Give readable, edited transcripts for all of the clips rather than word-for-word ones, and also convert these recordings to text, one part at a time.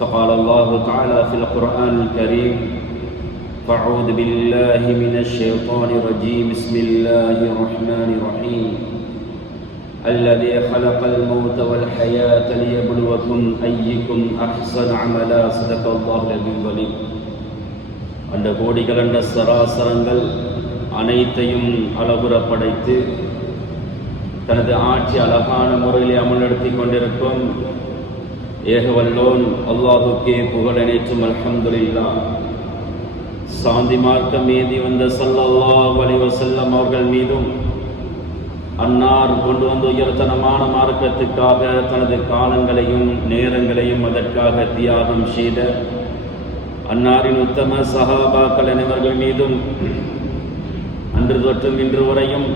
فقال الله تعالى في القرآن الكريم: فأعوذ بالله من الشيطان الرجيم بسم الله الرحمن الرحيم الذي خلق الموت والحياة ليبلوكم أيكم أحسن عملا صدق الله العلي العظيم. அந்த கோடிகள் அந்த சராசரங்கள் அனைத்தையும் அளவுற படைத்து தனது ஆட்சி அழகான முறையில் அமல்படுத்தி கொண்டிருக்கும் ஏகவல்லோன் அல்லாஹுக்கே புகழ் அனைத்தும் அல்ஹம்துலில்லாஹ். சாந்தி மார்க்கம் மீதி வந்த ஸல்லல்லாஹு அலைஹி வஸல்லம் அவர்கள் மீதும் அன்னார் கொண்டு வந்த உயர்தனமான மார்க்கத்துக்காக தனது காலங்களையும் நேரங்களையும் அதற்காக தியாகம் செய்த அன்னாரின் உத்தம சஹாபாக்கள் அனைவர்கள் மீதும் அன்று தொற்றும் இன்று வரையும்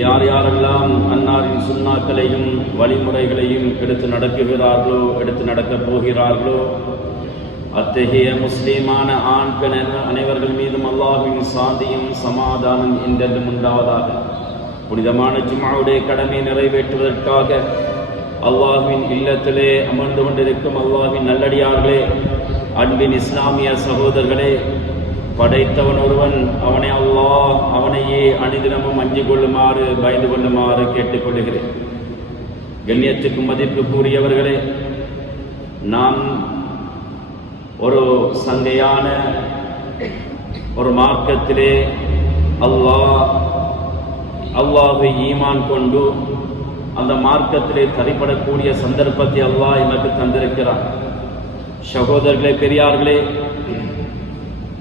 யார் யாரெல்லாம் அன்னாரின் சுன்னாக்களையும் வழிமுறைகளையும் எடுத்து நடக்குகிறார்களோ எடுத்து நடக்கப் போகிறார்களோ அத்தகைய முஸ்லீமான ஆண் பெண் அனைவர்கள் மீதும் அல்லாஹ்வின் சாந்தியும் சமாதானம் என்றென்றும் உண்டாவதாக. புனிதமான ஜும்ஆவுடைய கடமை நிறைவேற்றுவதற்காக அல்லாஹ்வின் இல்லத்திலே அமர்ந்து கொண்டிருக்கும் அல்லாஹ்வின் நல்லடியார்களே, அன்பின் இஸ்லாமிய சகோதரர்களே, படைத்தவன் ஒருவன், அவனை அல்லாஹ் அவனையே அணிதினமும் அஞ்சு கொள்ளுமாறு பயந்து கொள்ளுமாறு கேட்டுக்கொள்கிறேன். கண்ணியத்துக்கும் மதிப்பு கூறியவர்களே, நாம் ஒரு சங்கையான ஒரு மார்க்கத்திலே அல்லாஹ்வை ஈமான் கொண்டு அந்த மார்க்கத்திலே தரிப்படக்கூடிய சந்தர்ப்பத்தை அல்லாஹ் எனக்கு தந்திருக்கிறான். சகோதரர்களே, பெரியார்களே,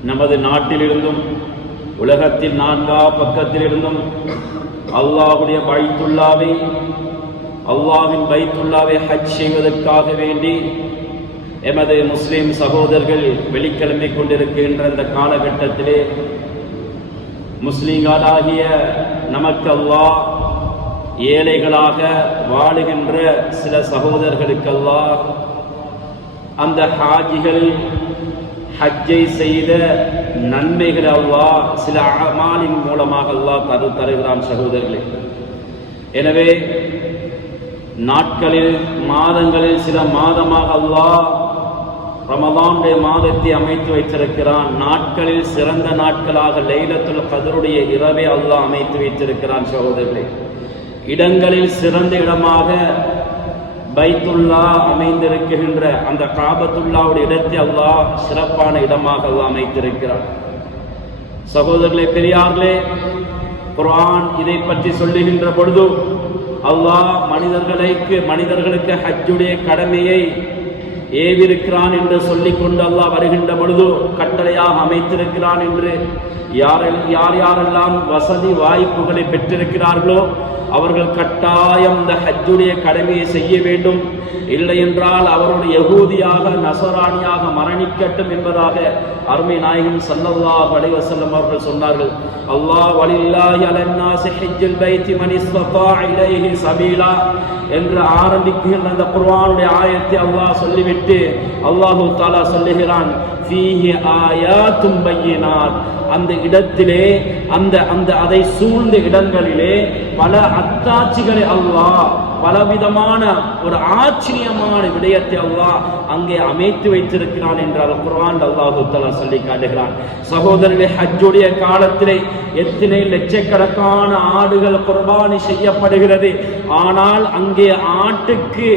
நமது நாட்டிலிருந்தும் உலகத்தில் நான்கா பக்கத்திலிருந்தும் அல்லாஹ்வுடைய அல்லாஹ்வின் பைத்துல்லாவை ஹஜ் செய்வதற்காக வேண்டி எமது முஸ்லிம் சகோதரர்கள் வெளிக்கிளம்பிக் கொண்டிருக்கின்ற இந்த காலகட்டத்திலே முஸ்லிம்களாகிய நமக்கு அல்லாஹ் ஏழைகளாக வாழுகின்ற சில சகோதரர்களுக்கு அல்லாஹ் அந்த ஹாஜிகள் ஹஜ்ஜை செய்த நன்மைகள் அல்லாஹ் சில அமாலின் மூலமாக அல்லாஹ் தருகிறான் சகோதரர்களே. எனவே நாட்களில் மாதங்களில் சில மாதமாக அல்லாஹ் ரமலானுடைய மாதத்தை அமைத்து வைத்திருக்கிறான். நாட்களில் சிறந்த நாட்களாக லைலத்துல் கத்ருடைய இரவை அல்லாஹ் அமைத்து வைத்திருக்கிறான் சகோதரர்களே. இடங்களில் சிறந்த இடமாக பைத்துல்லா அமைந்திருக்கின்ற அந்த காபத்துல்லாவுடைய இடத்தை அல்லாஹ் சிறப்பான இடமாக அல்லாஹ் அமைத்திருக்கிறார். சகோதரர்களே, பெரியார்களே, குர்ஆன் இதை பற்றி சொல்லுகின்ற பொழுது அல்லாஹ் மனிதர்களுக்கு ஹஜ்ஜுடைய கடமையை ஏவிருக்கிறான் என்று சொல்லிக்கொண்டு அல்லாஹ் வருகின்ற பொழுது கட்டளையாக அமைத்திருக்கிறான் என்று யாரெல்லாம் வசதி வாய்ப்புகளை பெற்றிருக்கிறார்களோ அவர்கள் கட்டாயம் இந்த ஹஜ்ஜுடைய கடமையை செய்ய வேண்டும். இல்லை என்றால் அவருடைய யகூதியாக நஸரானியாக மரணிக்கட்டும் என்பதாக அருமை நாயகம் ஸல்லல்லாஹு அலைஹி வஸல்லம் அவர்கள் சொன்னார்கள். அல்லாஹ் வலில்லாஹி அலன்னாஸி ஹஜ்ஜுல் பைத்தி மன் இஸ்ததா இலைஹி சபீலா என்று ஆரம்பிக்கின்ற அந்த குர்ஆனுடைய ஆயத்தை அல்லாஹ் சொல்லிவிட்டு அல்லாஹு தஆலா சொல்லுகிறான், ஃபீஹி ஆயாத்தும் பையினாத், அந்த இடத்திலே அந்த அதை சூழ்ந்த இடங்களிலே பல அத்தாட்சிகளை அல்லாஹ் பலவிதமான ஒரு ஆச்சரியமான விடயத்தை அல்லாஹ் அங்கே அமைத்து வைத்திருக்கிறான் என்றால் குர்ஆன் அல்லாஹ் தஆலா சொல்லி காட்டுகிறான். சகோதரர்களே, ஹஜ்ஜுடைய காலத்திலே எத்தனை லட்சக்கணக்கான ஆடுகள் குர்பானி செய்யப்படுகிறது. ஆனால் அங்கே ஆட்டுக்கு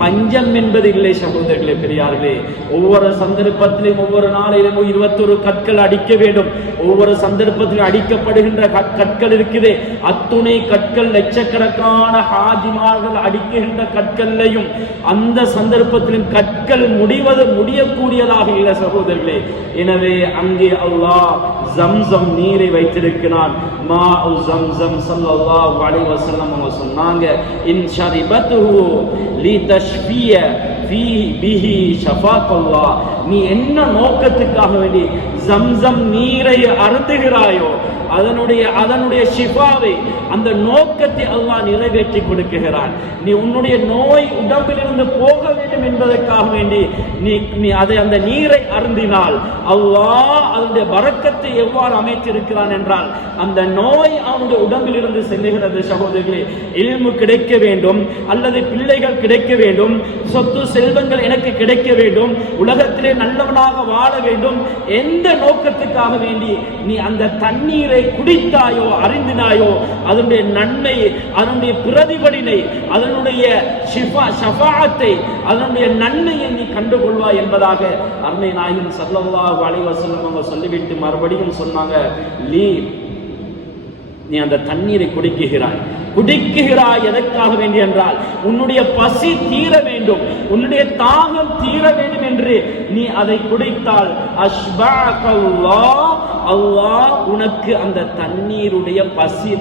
பஞ்சம் என்பது இல்லை சகோதரர்களே, பெரியார்களே. ஒவ்வொரு சந்தர்ப்பத்திலும் ஒவ்வொரு நாளிலும் 21 கற்கள் அடிக்க வேண்டும். ஒவ்வொரு சந்தர்ப்பத்திலும் அடிக்கப்படுகின்ற கற்கள் இருக்குது. அத்துணை கற்கள் லட்சக்கணக்கான ஹாஜிமார்கள் அடிக்கின்ற கற்களையும் அந்த சந்தர்ப்பத்திலும் கற்கள் முடியக்கூடியதாக இல்லை சகோதரர்களே. எனவே அங்கே அல்லாஹ் ஜம்சம் நீரை வைத்திருக்கிறான். மாஉ ஜம்சம் ஸல்லல்லாஹு அலைஹி வஸல்லம் அவங்க சொன்னாங்க, இன் ஷரிபத்துஹு லிதஷ்ஃபிய பிஹி ஷஃபாக்கல்லாஹ். நீ என்ன நோக்கத்துக்காக வேண்டி ஜம்சம் நீரை அருந்துகிறாயோ அதனுடைய ஷிஃபாவை, அந்த நோக்கத்தை அல்லாஹ் நிறைவேற்றி கொடுக்குகிறான். நீ உன்னுடைய நோய் உடம்பிலிருந்து போக வேண்டும் என்பதற்காக வேண்டி நீ அந்த நீரை அருந்தினால் அல்லாஹ் அதனுடைய பரக்கத்தை எவ்வாறு அமைத்திருக்கிறான் என்றால், அந்த நோய் அவனுடைய உடம்பில் இருந்து செல்லுகிறது. சகோதரர்களே, இல்மு கிடைக்க வேண்டும், அல்லது பிள்ளைகள் கிடைக்க வேண்டும், சொத்து செல்வங்கள் எனக்கு கிடைக்க வேண்டும், உலகத்திலே நல்லவனாக வாழ வேண்டும், எந்த நோக்கத்துக்காக வேண்டி நீ அந்த தண்ணீரை குடித்தாயோ அறிந்தினாயோ அதனுடைய நன்மை, அதனுடைய பிரதிபலினை, அதனுடைய ஷஃபாஅத்தை, அதனுடைய நன்மையை நீ கண்டுகொள்வாய் என்பதாக அருமை நாயகம் ஸல்லல்லாஹு அலைஹி வஸல்லம் அவங்க சொல்லிவிட்டு மறுபடியும் சொன்னாங்க, நீ அந்த தண்ணீரை குடிக்குகிறாய் எதற்காக வேண்டி என்றால், உன்னுடைய பசி தீர வேண்டும், உன்னுடைய தாகம் தீர வேண்டும் என்று நீ அதை குடித்தால் அல்லாஹ் உனக்கு அந்த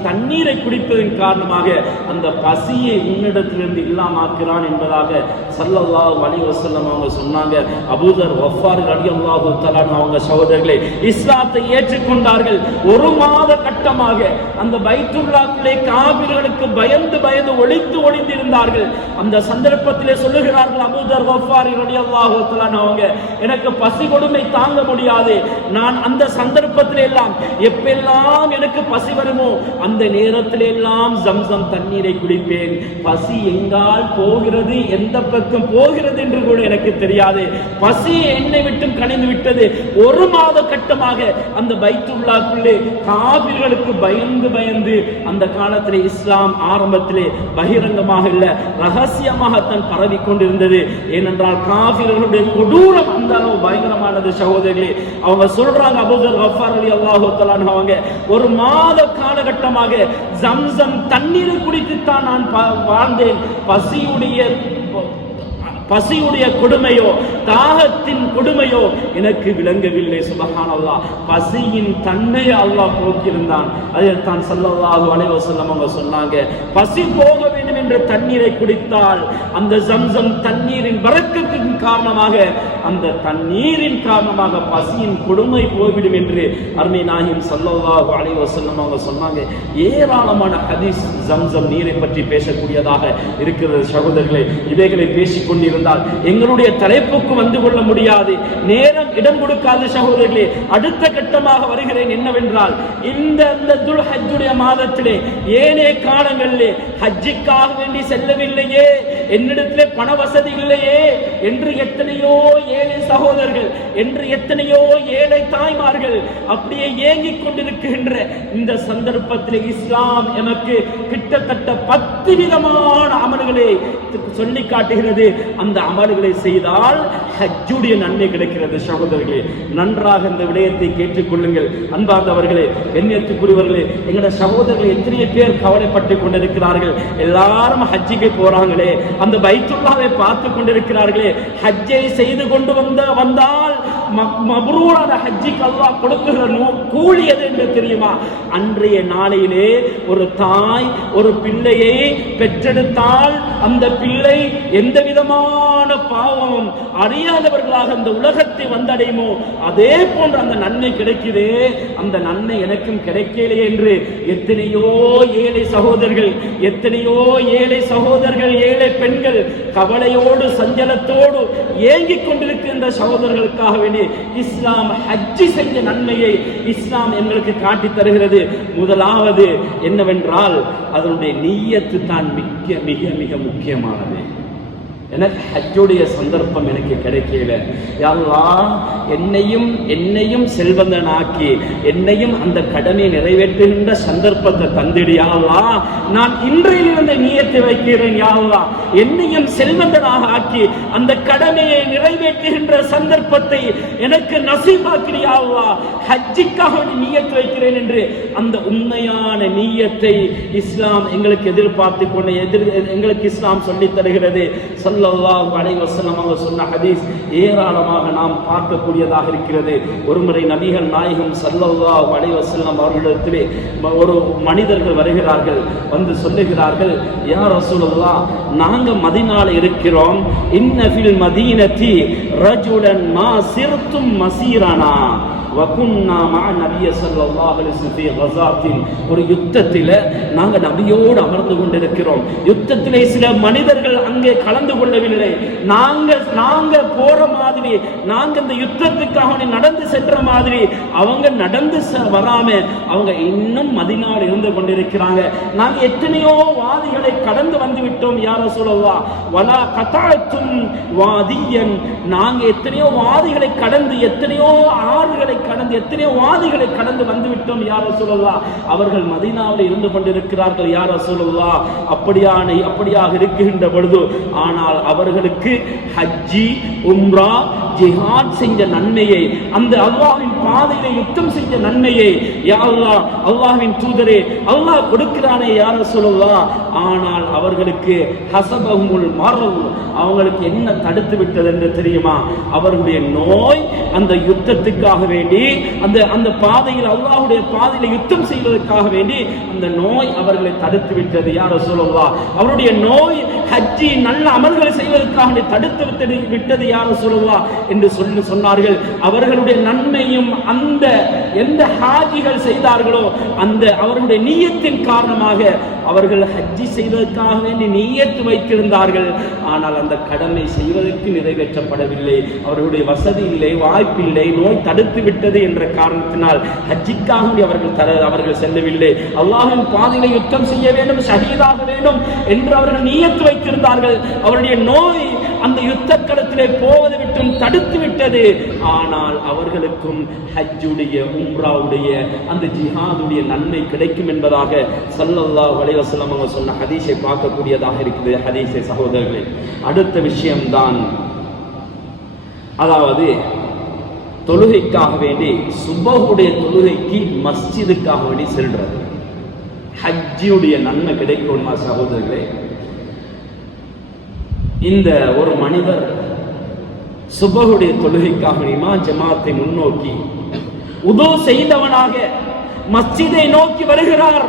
தண்ணீரை குடிப்பதன் காரணமாக அந்த பசியை உன்னிடத்திலிருந்து இல்லாமாக்குறான் என்பதாக ஸல்லல்லாஹு அலைஹி வஸல்லம் அவங்க சொன்னாங்க. அபூதர் வஃபார் ரலியல்லாஹு தஆலா அவங்க சகோதரர்களே இஸ்லாத்தை ஏற்றுக்கொண்டார்கள். ஒரு மாத கட்டமாக அந்த பைத்துல்லாஹ்விலே காபிர்களுக்கு பயந்து ஒளிந்து இருந்தார்கள். அந்த சந்தர்ப்பத்திலே சொல்லுகிறார்கள் அபூதர் வஃபார் ரலியல்லாஹு தஆலா அவங்க, எனக்கு பசி கொடுமை தாங்க முடியாது, நான் அந்த சந்தர்ப்பத்திலே எல்லாம் எப்பெல்லாம் எனக்கு பசி வருமோ அந்த நேரத்திலே எல்லாம் ஜம்சம் தண்ணீரை குடிப்பேன். பசி எங்கால் போகிறது, எந்த பக்கம் போகிறது என்று கூட எனக்கு தெரியாது. பசி என்னை விட்டும் கணிந்து விட்டது. ஒரு மாத கட்டமாக அந்த பைத்துல்லாஹ்வுக்குள்ளே காபிர்களுக்கு பயந்து அந்த காலத்திலே இஸ்லாம் ஆரம்பத்திலே பகிரங்கமாக இல்ல, ரகசியமாகத்தான் பரவி கொண்டிருந்தது. ஏனென்றால் காபிர்களுடைய கொடூரம் அந்த அளவு பயங்கரமானது. சகோதரர்களே, அவங்க சொல்றாங்க, அபூதர் கஃபார் ரலியல்லாஹு தஆலா அவங்க, ஒரு மாத காலகட்டமாக ஜம்சம் தண்ணீரை குடித்துத்தான் நான் வாழ்ந்தேன். பசியுடைய கொடுமையோ தாகத்தின் கொடுமையோ எனக்கு விளங்கவில்லை. சுப்ஹானல்லாஹ், பசியின் தன்மையை அல்லாஹ் போக்கியிருந்தான். அதைத்தான் ஸல்லல்லாஹு அலைஹி வஸல்லம் அவங்க சொன்னாங்க, பசி போக வேண்டும் என்ற தண்ணீரை குடித்தால் அந்த ஜம்சம் தண்ணீரின் பரக்கத்தின் காரணமாக, அந்த தண்ணீரின் காரணமாக பசியின் கொடுமை போய்விடும் என்று அருமை நாயகம் ஸல்லல்லாஹு அலைஹி வஸல்லம் அவங்க சொன்னாங்க. ஏராளமான ஹதீஸ் ஜம்சம் நீரை பற்றி பேசக்கூடியதாக இருக்கிறது. சகோதரர்களே, இவைகளை பேசிக்கொண்டு எங்களுடைய தலைப்புக்கு வந்து கொள்ள முடியாது, நேரம் இடம் கொடுக்காது. சகோதரர்களே, அடுத்த கட்டமாக வருகிறேன். என்னவென்றால், இந்த துல்ஹஜ்ஜுடைய மாதத்திலே ஏனைய காலங்களிலே ஹஜ்ஜிக்காக வேண்டி செல்லவில்லையே, என்னிடத்திலே பண வசதி இல்லையே என்று எத்தனையோ ஏழை சகோதரர்கள், என்று எத்தனையோ ஏழை தாய்மார்கள் அப்படியே ஏங்கிக் கொண்டிருக்கின்ற இந்த சந்தர்ப்பத்திலே இஸ்லாம் எமக்கு கிட்டத்தட்ட 10 விதமான அமல்களை சொல்லி காட்டுகிறது. அந்த அமல்களை செய்தால் ஹஜ்ஜுடைய நன்மை கிடைக்கிறது. சகோதரர்களே, நன்றாக இந்த விடயத்தை கேட்டுக்கொள்ளுங்கள். அன்பார்ந்தவர்களே, கண்ணியத்துக்குரியவர்களே, எங்களுடைய சகோதரர்கள் எத்தனை பேர் கவலைப்பட்டுக் கொண்டிருக்கிறார்கள். எல்லாரும் ஹஜ்ஜுக்கு போறாங்களே, அந்த பைத்துல்லாவை பார்த்து கொண்டிருக்கிறார்களே, ஹஜ்ஜை செய்து கொண்டு வந்தால் மப்ரூரான ஹஜ்ஜுக்கு அல்லாஹ் கொடுக்கிற கூலி எது என்று தெரியுமா? அன்றைய நாளையிலே ஒரு தாய் ஒரு பிள்ளையை பெற்றெடுத்தால் அந்த பிள்ளை எந்த விதமான பாவமும் அறியாதவர்களாக இந்த உலகத்தை வந்தடையுமோ அதே போன்ற அந்த நன்மை கிடைக்குதே, அந்த நன்மை எனக்கும் கிடைக்கலையே என்று எத்தனையோ ஏழை சகோதரர்கள் ஏழை பெண்கள் கவலையோடு சஞ்சலத்தோடு ஏங்கிக் கொண்டிருக்கின்ற சகோதரர்களுக்காக வேண்டி இஸ்லாம் ஹஜ்ஜி செஞ்ச நன்மையை இஸ்லாம் எங்களுக்கு காட்டி தருகிறது. முதலாவது என்னவென்றால், அதனுடைய நிய்யத்து தான் மிக மிக மிக முக்கியமானது. எனக்கு ஹஜ்ஜுடைய சந்தர்ப்பம் எனக்கு கிடைக்கல, யா அல்லாஹ் என்னையும் செல்வந்தனாக்கி என்னையும் அந்த கடமை நிறைவேற்றுகின்ற சந்தர்ப்பத்தை தந்திடு யா அல்லாஹ். நான் இன்றையிலிருந்து நியத்தை வைக்கிறேன் யா அல்லாஹ், என்னையும் செல்வந்தனாக ஆக்கி அந்த கடமையை நிறைவேற்றுகின்ற சந்தர்ப்பத்தை எனக்கு நசீபாக்கிடு யா அல்லாஹ், ஹஜ்ஜுக்காக நியத்து வைக்கிறேன் என்று அந்த உண்மையான நியத்தை இஸ்லாம் எங்களுக்கு எதிர்பார்த்து கொண்டு எங்களுக்கு இஸ்லாம் சொல்லித் தருகிறது. ஸல்லல்லாஹு அலைஹி வஸல்லம் அவங்க சொன்ன ஹதீஸ் ஏராளமாக நாம் பார்க்கக்கூடியதாக இருக்கிறது. ஒருமுறை நபிகள் நாயகம் ஸல்லல்லாஹு அலைஹி வஸல்லம் அவர்களிடத்திலே ஒரு மனிதர்கள் வருகிறார்கள், வந்து சொல்லுகிறார்கள், யா ரசூலுல்லாஹ், நாங்க மதீனால இருக்கிறோம், இன்ன ஃபில் மதீனத்தி ரஜுலன் மா சிர்தும் மசீரனா வகுன்னா மா நபிய ஸல்லல்லாஹு அலைஹி வஸல்லம் ஃபீ கஸாத்தின். ஒரு யுத்தத்தில நாங்க நபியோடு அமர்ந்து கொண்டிருக்கிறோம். யுத்தத்திலே சில மனிதர்கள் அங்கே கலந்து கொள்ளவில்லை. நாங்க போற மாதிரி, நாங்க இந்த யுத்தத்துக்காக நடந்து சென்ற மாதிரி அவங்க நடந்து வராம அவங்க இன்னும் மதீனால இருந்து கொண்டிருக்கிறாங்க. நாங்க எத்தனையோ வாதிகளை கடந்து வந்து விட்டோம் யா ரசூலல்லாஹ், வலா கதஅத்தும் வாதியன். நாங்க எத்தனையோ வாதிகளை கடந்து, எத்தனையோ ஆறுகளை கடந்து, எத்தனையோ வாதிகளை கடந்து வந்து விட்டோம் யா ரசூலல்லாஹ். அவர்கள் மதீனாவில் இருந்து கொண்டிருக்கிறார்கள் யா ரசூலல்லாஹ். அப்படியாக இருக்கின்ற பொழுது ஆனால் அவர்களுக்கு ஹஜ்ஜி, உம்ரா, ஜிஹாத் செஞ்ச நன்மையை, அந்த அல்லாஹ்வின் பாதையிலே யுத்தம் செஞ்ச நன்மையை யா அல்லாஹ், அல்லாஹ்வின் தூதரே, அல்லாஹ் கொடுக்கிறானே யா ரசூலல்லாஹ். ஆனால் அவர்களுக்கு ஹஸபஹுல் மர்த், அவங்களுக்கு என்ன தடுத்து விட்டது என்று தெரியுமா? அவர்களுடைய நோய். அந்த யுத்தத்துக்காக வேண்டி, அந்த பாதையில், அல்லாஹ்வுடைய பாதையில் யுத்தம் செய்வதற்காக வேண்டி அந்த நோய் அவர்களை தடுத்து விட்டது யா ரசூலல்லாஹ். அவருடைய நோய் ஹஜ்ஜி நல்ல அமல்களை செய்வதற்காக தடுத்து விட்டது யா ரசூலல்லாஹ் என்று சொன்னார்கள். அவர்களுடைய நன்மையும் அந்த எந்த ஹாஜிகள் செய்தார்களோ அந்த அவர்களுடைய நியத்தின் காரணமாக அவர்கள் ஹஜ்ஜி செய்வதற்காக வேண்டி நியத்து வைத்திருந்தார்கள். ஆனால் அந்த கடமை செய்வதற்கு நிறைவேற்றப்படவில்லை. அவர்களுடைய வசதி இல்லை, வாய்ப்பில்லை, நோய் தடுத்து விட்டது என்ற காரணத்தினால் ஹஜ்ஜிக்காக அவர்கள் செல்லவில்லை. அல்லாஹ்வின் பாதையிலே யுத்தம் செய்ய வேண்டும், ஷஹீதாக வேண்டும் என்று அவர்கள் நியத்து வைத்திருந்தார்கள். அவருடைய நோய் அந்த யுத்த களத்திலே போவதை விட்டும் தடுத்து விட்டது. ஆனால் அவர்களுக்கும் ஹஜ்ஜுடைய, உம்ராவுடைய, அந்த ஜிஹாதுடைய நன்மை கிடைக்கும் என்பதாக ஸல்லல்லாஹு அலைஹி வஸல்லம் அவங்க சொன்ன ஹதீஸை பார்க்கக்கூடியதாக இருக்குது. ஹதீஸை சகோதரர்களே, அடுத்த விஷயம்தான், அதாவது தொழுகைக்காக வேண்டி, சுபஹுடைய தொழுகைக்கு மஸ்ஜிதுக்காக வேண்டி செல்றது. ஹஜ்ஜுடைய நன்மை கிடைக்குமா சகோதரர்களே? இந்த ஒரு மனிதர் சுபஹுடைய தொழுகைக்காக இமாம் ஜமாத்தை முன்னோக்கி உது செய்தவனாக மஸ்ஜிதை நோக்கி வருகிறார்.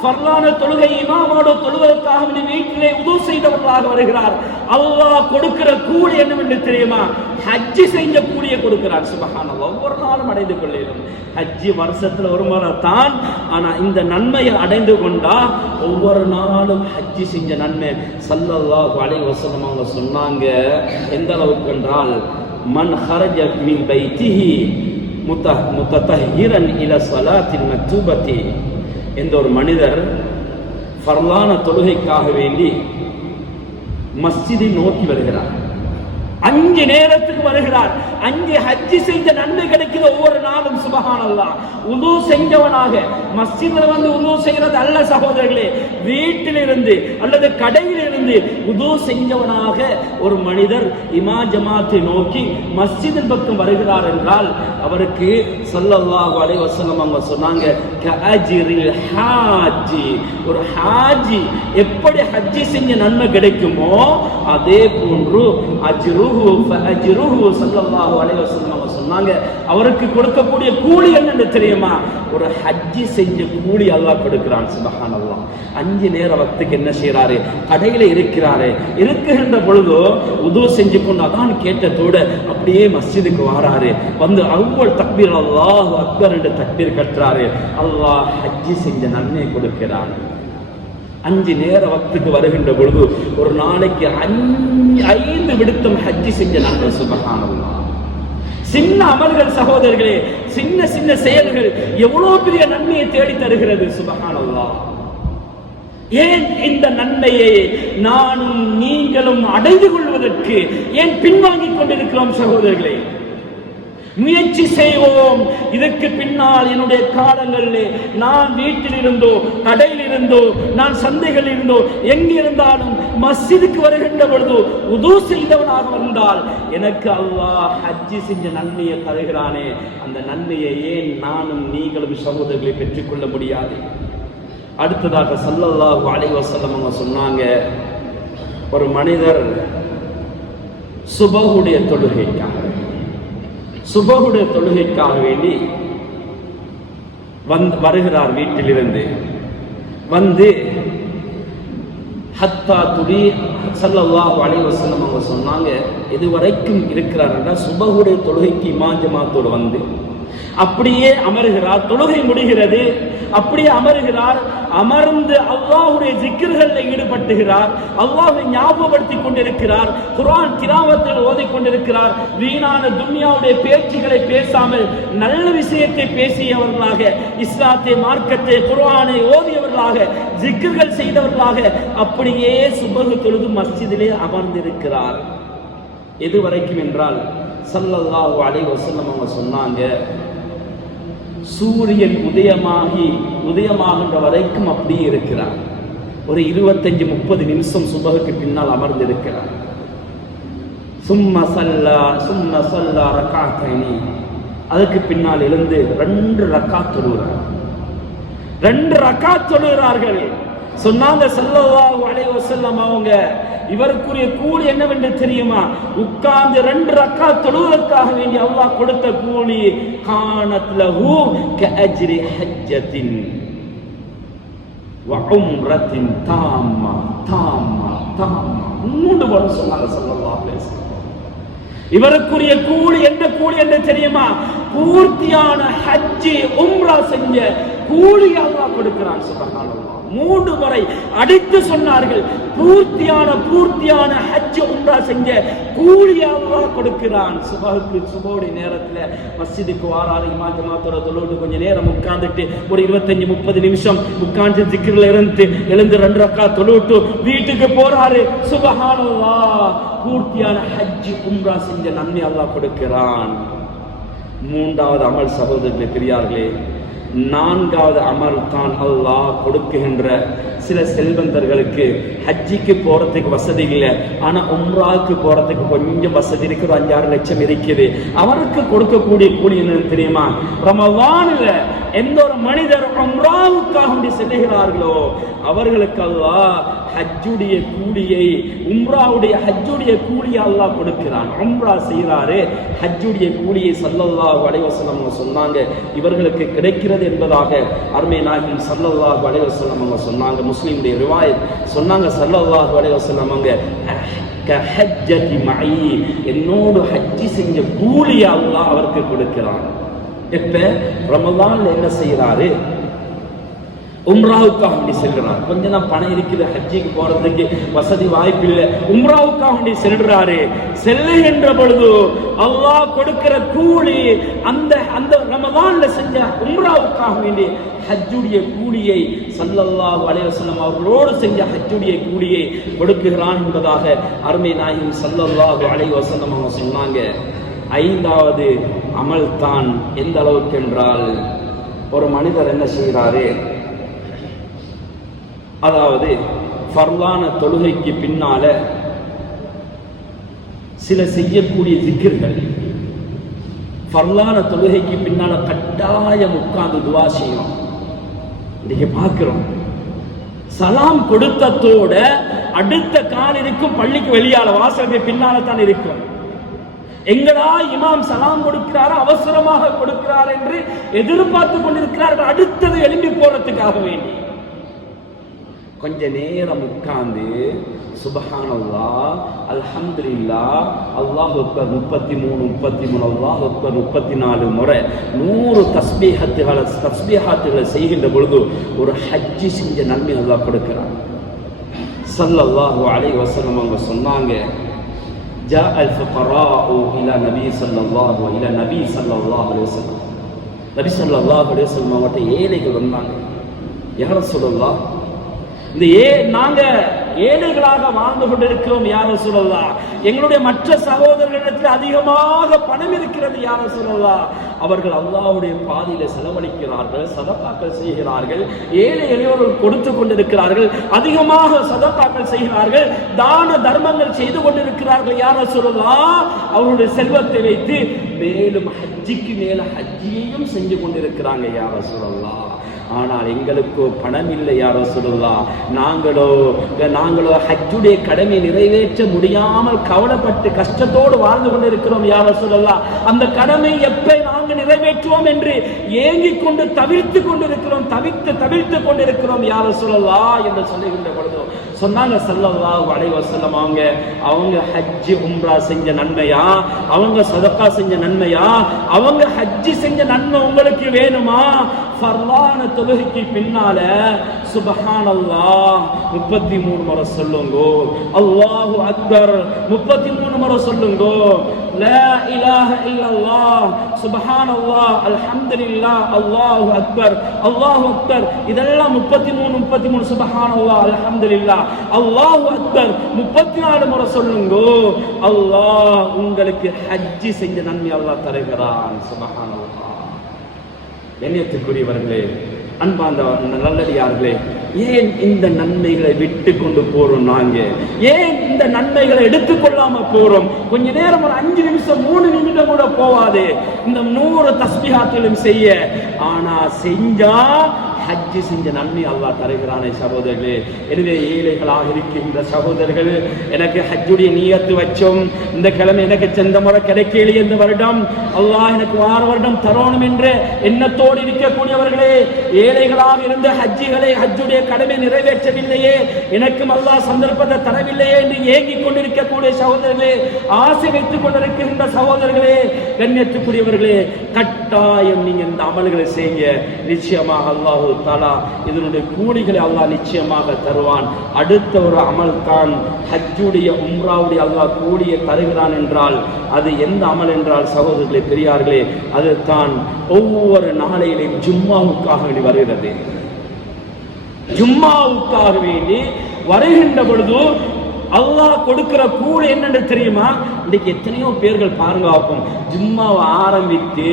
ஃபர்லான தொழுகை இமாமோடு தொழுவதற்காக வீட்டிலே உது செய்தவர்களாக வருகிறார். அல்லாஹ் கொடுக்கிற கூலி என்னவென்று தெரியுமா? ஹஜ்ஜி செஞ்ச கூலியை கொடுக்கிறார். சுப்ஹானல்லாஹ். ஒவ்வொரு நாளும் அடைந்து கொள்ளலாம். ஹஜ்ஜி வருஷத்துல ஒரு முறை தான். ஆனா இந்த நன்மையை அடைந்து கொண்டா ஒவ்வொரு நாளும் ஹஜ்ஜி செஞ்ச நன்மை. ஸல்லல்லாஹு அலைஹி வஸல்லம் அவங்க சொன்னாங்க, எந்த அளவுக்கு என்றால், மன் ஹரஜ மின் பைத்திஹி முத்தஹிரன் இலா ஸலாத்தில் மக்தூபத்தி. எந்த ஒரு மனிதர் ஃபர்லான தொழுகைக்காக வேண்டி மஸ்ஜிதை நோக்கி வருகிறார், 5 நேரத்துக்கு வருகிறார், 5 ஹஜ்ஜி செஞ்ச நன்மை கிடைக்குது ஒவ்வொரு நாளும். சுப்ஹானல்லாஹ். உது செஞ்சவனாக மஸ்ஜிதில் வந்து உது செய்யறது அல்ல சகோதரர்களே, வீட்டிலிருந்து அல்லது கடையிலிருந்து உது செஞ்சவனாக ஒரு மனிதர் இமாம் ஜமாத்தை நோக்கி மஸ்ஜிதின் பக்கம் வருகிறார் என்றால் அவருக்கு ஸல்லல்லாஹு அலைஹி வஸல்லம் அவங்க சொன்னாங்க, கஅஜ்ரில் ஹாஜி. ஒரு ஹாஜி எப்படி ஹஜ்ஜி செஞ்ச நன்மை கிடைக்குமோ அதே போன்று அஜ்ருஹு ஃபஅஜ்ருஹு ஸல்லல்லாஹு அலைஹி வஸல்லம் சொன்னாங்க, அவருக்கு கொடுக்கக்கூடிய கூலி என்னன்னு தெரியுமா? ஒரு ஹஜ்ஜி செஞ்ச கூலி அல்லாஹ் கொடுக்கிறான். சுப்ஹானல்லாஹ். 5 நேர வக்துக்கு என்ன செய்யறாரு? கடையில இருக்கிறாரு. இருக்குகின்ற பொழுது உது செஞ்சு கொண்டு அதான் கேட்டதோடு அப்படியே மஸ்ஜிதுக்கு வராரு. வந்து அவ்வளவு தக்பீர் அல்லாஹு அக்பர் என்று தக்பீர் கட்டுறாரு. அல்லாஹ் ஹஜ்ஜி செஞ்ச நன்மை கொடுக்கிறான். 5 நேர வக்துக்கு வருகின்ற பொழுது ஒரு நாளைக்கு 5 விடுத்தம் ஹஜ்ஜி செஞ்ச நன்மை. சுப்ஹானல்லாஹ். சின்ன அமல்கள் சகோதரர்களே, சின்ன சின்ன செயல்கள் எவ்வளவு பெரிய நன்மையை தேடி தருகிறது. சுப்ஹானல்லாஹ். ஏன் இந்த நன்மையை நானும் நீங்களும் அடைந்து கொள்வதற்கு ஏன் பின்வாங்கிக் கொண்டிருக்கிறோம் சகோதரர்களே? முயற்சி செய்வோம். இதற்கு பின்னால் என்னுடைய காலங்களிலே நான் வீட்டில் இருந்தோ, கடையில் இருந்தோ, நான் சந்தைகளில் இருந்தோ, எங்கிருந்தாலும் மஸ்ஜிதுக்கு வருகின்ற பொழுது உது செய்தவனாக வந்தால் எனக்கு அல்லாஹ் ஹஜ்ஜி செஞ்ச நன்மையை தருகிறானே, அந்த நன்மையை ஏன் நானும் நீங்களும் சகோதரர்களை பெற்றுக்கொள்ள முடியாது? அடுத்ததாக ஸல்லல்லாஹு அலைஹி வஸல்லம் சொன்னாங்க, ஒரு மனிதர் சுபஹுடைய தொழுகைக்காக வேண்டி வருகிறார். வீட்டிலிருந்து வந்து ஹத்தா துடி ஸல்லல்லாஹு அலைஹி வஸல்லம் அவங்க சொன்னாங்க, இதுவரைக்கும் இருக்கிறார் சுபஹுடைய தொழுகைக்கு இமாம் ஜமாத்தோடு வந்து அப்படியே அமர்கிறார். தொழுகை முடிகிறது, அப்படியே அமர்கிறார். அமர்ந்து அல்லாஹ்வுடைய ஜிக்ர்களில் ஈடுபட்டுகிறார். அல்லாஹ்வை ஞாபகப்படுத்திக் கொண்டிருக்கிறார். குர்ஆன் திலாவத்தில் ஓதிக்கொண்டிருக்கிறார். வீணான துன்யாவுடைய பேச்சுகளை பேசாமல் நல்ல விஷயத்தை பேசியவர்களாக, இஸ்லாத்தை, மார்க்கத்தை, குர்ஆனை ஓதியவர்களாக, ஜிக்ர்கள் செய்தவர்களாக அப்படியே சுபஹ் தொழுது மஸ்ஜிதிலே அமர்ந்திருக்கிறார். எதுவரைக்கும் என்றால் ஸல்லல்லாஹு அலைஹி வஸல்லம் அவங்க சொன்னாங்க, சூரியன் உதயமாகின்ற வரைக்கும் அப்படியே இருக்கிறார். ஒரு 25-30 நிமிஷம் சுபஹுக்கு பின்னால் அமர்ந்திருக்கிறார். சும்ம ஸல்லா ரக்அத்தைனி, அதுக்கு பின்னால் எழுந்து 2 ரக்காத் தொழுகிறார். 2 ரக்காத் தொழுகிறார்கள். சொன்னாங்க ஸல்லல்லாஹு அலைஹி வஸல்லம் அவங்க, இவருக்குரிய கூலி என்னவென்று தெரியுமா? உட்கார்ந்து 2 ரக்காத் தொழுவதற்காக வேண்டி அல்லாஹ் கொடுத்த கூலி கானத் லஹு கஅஜ்ரி ஹஜ்ஜத்தின் வ உம்ரத்தின் தாம்மா. 3 முறை சொன்னாங்க ஸல்லல்லாஹு அலைஹி வஸல்லம். இவருக்குரிய கூலி என்ன கூலி என்று தெரியுமா? பூர்த்தியான ஹஜ்ஜி உம்ரா செஞ்ச கூலி அல்லாஹ் கொடுக்கிறான். சுப்ஹானல்லாஹ். 3 முறை அடித்து சொன்னார்கள், பூர்த்தியான ஹஜ் உம்ரா செஞ்ச கூலி அல்லாஹ் கொடுக்கிறான். சுபஹுடைய நேரத்துல மஸ்ஜிதுக்கு வாராரு. இமாம் ஜமாத்தோட தொழுது கொஞ்ச நேரம் உட்கார்ந்துட்டு ஒரு 25-30 நிமிஷம் உட்கார்ந்து ஜிக்ர்ல எழுந்து 2 ரக்காத் தொழுது வீட்டுக்கு போறாரு. சுப்ஹானல்லாஹ், பூர்த்தியான ஹஜ் உம்ரா செஞ்ச நன்மை அல்லாஹ் கொடுக்கிறான். 3வது அமல் சகோதரர்களே, பெரியார்களே, 4வது அமல் தான் அல்லாஹ் கொடுக்குகின்ற சில செல்வந்தர்களுக்கு ஹஜ்ஜிக்கு போறதுக்கு வசதி இல்லை, ஆனா உம்ராவுக்கு போறதுக்கு கொஞ்சம் வசதி இருக்கு, 5-6 லட்சம் இருக்குது. அவருக்கு கொடுக்கக்கூடிய கூலி என்னன்னு தெரியுமா? ரமலான்ல எந்த ஒரு மனிதர் உம்ராவுக்காக செல்லுகிறார்களோ அவர்களுக்கு அல்லாஹ் ஹஜ்ஜுடைய கூலியை, உம்ராவுடைய ஹஜ்ஜுடைய கூலியை அல்லாஹ் கொடுக்கிறான். உம்ரா செய்கிறாரு, ஹஜ்ஜுடைய கூலியை ஸல்லல்லாஹு அலைஹி வஸல்லம் சொன்னாங்க இவர்களுக்கு கிடைக்கிறது என்பதாக அருமை நாயகம் ஸல்லல்லாஹு அலைஹி வஸல்லம் அவங்க சொன்னாங்க. முஸ்லிமுடைய ரிவாயத் சொன்னாங்க ஸல்லல்லாஹு அலைஹி வஸல்லம் அவங்க, கஹஜ்ஜதி மஇ, என்னோடு ஹஜ்ஜி செஞ்ச கூலியை அல்லாஹ் அவருக்கு கொடுக்கிறான். எப்ப ரமலான்ல என்ன செய்யறாரு? உம்ராவுக்காக வேண்டி செல்கிறார். கொஞ்சம் தான் பணம் இருக்குது, ஹஜ்ஜிக்கு போறதுக்கு வசதி வாய்ப்பு இல்லை, உம்ராவுக்காக வேண்டி செல்றாரு. செல்லுகின்ற பொழுது அல்லாஹ் கொடுக்கிற கூலி அந்த ரமலான்ல செஞ்ச உம்ராவுக்காக வேண்டி ஹஜ்ஜுடைய கூலியை ஸல்லல்லாஹு அலைஹி வஸல்லம் அவர்களோடு செஞ்ச ஹஜ்ஜுடைய கூலியை கொடுக்குகிறான் என்பதாக அருமை நாயகம் ஸல்லல்லாஹு அலைஹி வஸல்லம் அவங்க சொன்னாங்க. 5வது அமல் தான் எந்த அளவுக்கு என்றால், ஒரு மனிதர் என்ன செய்கிறாரு, அதாவது ஃபர்லான தொழுகைக்கு பின்னால சில செய்யக்கூடிய திக்ர்கள், ஃபர்லான தொழுகைக்கு பின்னால கட்டாயம் உட்கார்ந்து துவா செய்யணும். இன்னைக்கு பார்க்கிறோம், சலாம் கொடுத்ததோட அடுத்த கால் இருக்கும் பள்ளிக்கு வெளியால வாசலுக்கு பின்னால தான் இருக்கும். எங்கடா இமாம் சலாம் கொடுக்கிறாரோ அவசரமாக கொடுக்கிறார் என்று எதிர்பார்த்து கொண்டிருக்கிறார்கள், அடுத்தது எழும்பி போறதுக்காக வேண்டி. கொஞ்ச நேரம் உட்கார்ந்து சுப்ஹானல்லாஹ், அல்ஹம்துலில்லாஹ், அல்லாஹு அக்பர் 33 அல்லாஹு அக்பர் 34 முறை 100 தஸ்பீஹாத்துகளை செய்கின்ற பொழுது ஒரு ஹஜ்ஜி செஞ்ச நன்மை அல்லாஹ் கொடுக்கிறார். ஸல்லல்லாஹு அலைஹி வஸல்லம் அவங்க சொன்னாங்க, ஜா அல் ஃபுகராஉ இலா நபி ஸல்லல்லாஹு அலைஹி வஸல்லம். நபி ஸல்லல்லாஹு அலைஹி வஸல்லம் அவர்கிட்ட ஏழைகள் வந்தாங்க. யா ரசூலல்லாஹ், நாங்க ஏழைகளாக வாழ்ந்து கொண்டிருக்கிறோம் யா ரசூலல்லாஹ், எங்களுடைய மற்ற சகோதரர்களிடத்தில் அதிகமாக பணம் இருக்கிறது யா ரசூலல்லாஹ், அவர்கள் அல்லாஹ்வுடைய பாதையில செலவழிக்கிறார்கள், சதகாக்கள் செய்கிறார்கள், ஏழை எளியோர்கள் கொடுத்து கொண்டிருக்கிறார்கள், அதிகமாக சதகாக்கள் செய்கிறார்கள், தான தர்மங்கள் செய்து கொண்டிருக்கிறார்கள் யா ரசூலல்லாஹ், அவருடைய செல்வத்தை வைத்து மேலும் ஹஜ்ஜிக்கு மேல ஹஜ்ஜியையும் செஞ்சு கொண்டிருக்கிறாங்க யா ரசூலல்லாஹ். ஆனால் எங்களுக்கோ பணம் இல்லை யா ரசூலுல்லாஹ். நாங்களோ ஹஜ்ஜுடைய கடமை நிறைவேற்ற முடியாமல் கவலைப்பட்டு கஷ்டத்தோடு வாழ்ந்து கொண்டிருக்கிறோம் யா ரசூலுல்லாஹ். அந்த கடமை எப்ப நாங்கள் நிறைவேற்றுவோம் என்று ஏங்கிக் கொண்டு தவிர்த்து கொண்டிருக்கிறோம் யா ரசூலுல்லாஹ் என்று சொல்லுகின்ற பொழுது சொன்னாங்க ஸல்லல்லாஹு அலைஹி வஸல்லம், அவங்க ஹஜ் உம்ரா செஞ்ச நன்மையா, அவங்க சதகா செஞ்ச நன்மையா, அவங்க ஹஜ் செஞ்ச நன்மை உங்களுக்கு வேணுமா? ஃபர்லான தொழுகைக்கு பின்னால சுப்ஹானல்லாஹ் 33 முறை சொல்லுங்க, அல்லாஹு அக்பர் 33 முறை சொல்லுங்க, லா இலாஹ இல்லல்லாஹ் சுப்ஹானல்லாஹ் அல்ஹம்துலில்லாஹ் அல்லாஹு அக்பர் இதெல்லாம் 33 சுப்ஹானல்லாஹ் அல்ஹம்துலில்லாஹ் அல்லாஹு அக்பர் 34 முறை சொல்லுங்க. அல்லாஹ் உங்களுக்கு ஹஜ் செஞ்ச நன்மை அல்லாஹ் தருகிறான். சுப்ஹானல்லாஹ். கண்ணியத்துக்குரியவர்களே, அன்பார்ந்த நல்லடியார்களே, ஏன் இந்த நன்மைகளை விட்டு கொண்டு போறோம்? நாங்க ஏன் இந்த நன்மைகளை எடுத்துக்கொள்ளாம போறோம்? கொஞ்ச நேரம், ஒரு 5 நிமிஷம் 3 நிமிடம் கூட போவாது இந்த 100 தஸ்பீஹாத்திலும் செய்ய. ஆனா செஞ்சா ஹஜ் செஞ்ச நன்மை அல்லாஹ் தருகிறானே சகோதரர்களே. எனவே ஏழைகளாக இருக்கின்ற சகோதரர்கள், எனக்கு ஹஜ்ஜுடைய நியத்து வச்சோம், இந்த கிழமை எனக்கு சென்ற முறை கிடைக்கலையே, இந்த வருடம் அல்லாஹ் எனக்கு வார வருடம் தரணும் என்ற எண்ணத்தோடு இருக்கக்கூடியவர்களே, ஏழைகளாக இருந்த ஹஜ்ஜுடைய கடமை நிறைவேற்றவில்லையே, எனக்கும் அல்லாஹ் சந்தர்ப்பத்தை தரவில்லையே என்று ஏங்கிக் கொண்டிருக்கக்கூடிய சகோதரர்களே, ஆசை வைத்துக் கொண்டிருக்கின்ற சகோதரர்களே, கண்ணியத்துக்குரியவர்களே, கட்டாயம் நீங்க இந்த அமல்களை செய்ய. நிச்சயமாக அல்லாஹ் தஆலா இதனுடைய கூலிகளை அல்லாஹ் நிச்சயமாக தருவான். அடுத்த ஒரு அமல் தான் ஹஜ்ஜுடைய உம்ராவுடைய அல்லாஹ் கூலியை தருகிறான் என்றால் அது எந்த அமல் என்றால் சகோதரர்களே, பெரியார்களே, அது தான் ஒவ்வொரு நாளையிலும் ஜும்மாவுக்காக வேண்டி வருகிறது. ஜும்மாவுக்காக வேண்டி வருகின்ற பொழுது அல்லாஹ் கொடுக்கிற கூலி என்னன்னு தெரியுமா? இன்னைக்கு எத்தனையோ பேர்கள் பாருங்க, ஜும்மாவை ஆரம்பித்து